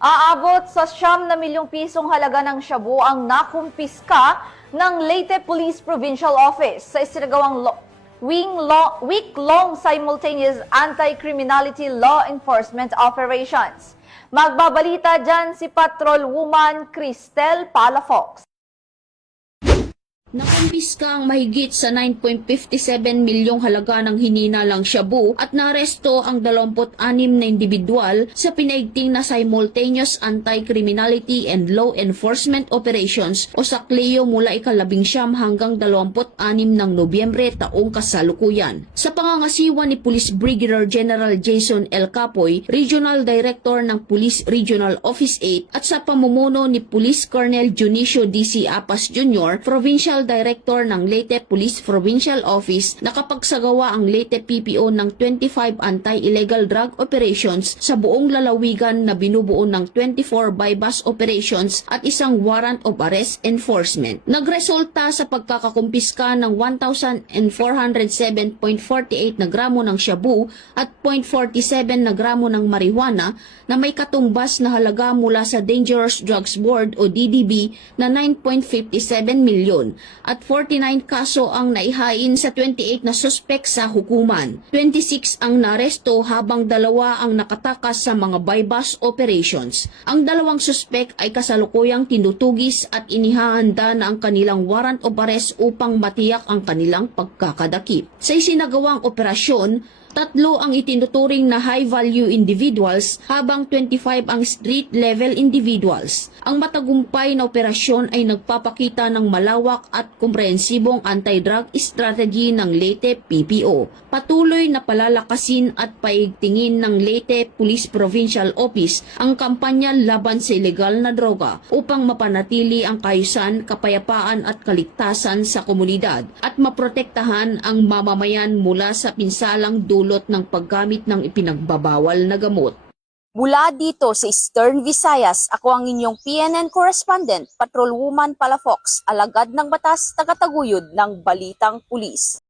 Aabot sa 9 milyong pisong halaga ng shabu ang nakumpiska ng Leyte Police Provincial Office sa isinagawang week-long simultaneous anti-criminality law enforcement operations. Magbabalita dyan si Patrolwoman Cristel Palafox. Nakumpiska ang mahigit sa 9.57 milyong halaga ng hininalang shabu at naresto ang 26 na individual sa pinaigting na simultaneous anti-criminality and law enforcement operations o SACLEO mula ika-19 hanggang 26 ng Nobyembre taong kasalukuyan. Sa pangangasiwa ni Police Brigadier General Jason L. Capoy, Regional Director ng Police Regional Office 8 at sa pamumuno ni Police Colonel Junicio D.C. Apas Jr., Provincial Director ng Leyte Police Provincial Office, nakapagsagawa ang Leyte PPO ng 25 anti-illegal drug operations sa buong lalawigan na binubuo ng 24 bypass operations at isang warrant of arrest enforcement. Nagresulta sa pagkakakumpiska ng 1,407.48 na gramo ng shabu at 0.47 na gramo ng marijuana na may katumbas na halaga mula sa Dangerous Drugs Board o DDB na 9.57 milyon. At 49 kaso ang naihain sa 28 na suspek sa hukuman. 26 ang naresto habang 2 ang nakatakas sa mga bypass operations. Ang 2 suspek ay kasalukuyang tinutugis at inihahanda na ang kanilang warrant of arrest upang matiyak ang kanilang pagkakadakip. Sa isinagawang operasyon, 3 ang itinuturing na high-value individuals habang 25 ang street-level individuals. Ang matagumpay na operasyon ay nagpapakita ng malawak at komprehensibong anti-drug strategy ng Leyte PPO. Patuloy na palalakasin at paigtingin ng Leyte Police Provincial Office ang kampanya laban sa ilegal na droga upang mapanatili ang kaayusan, kapayapaan at kaligtasan sa komunidad at maprotektahan ang mamamayan mula sa pinsalang dulot ng paggamit ng ipinagbabawal na gamot. Mula dito sa Eastern Visayas, ako ang inyong PNN correspondent, Patrolwoman Palafox, alagad ng batas, tagataguyod ng Balitang Pulis.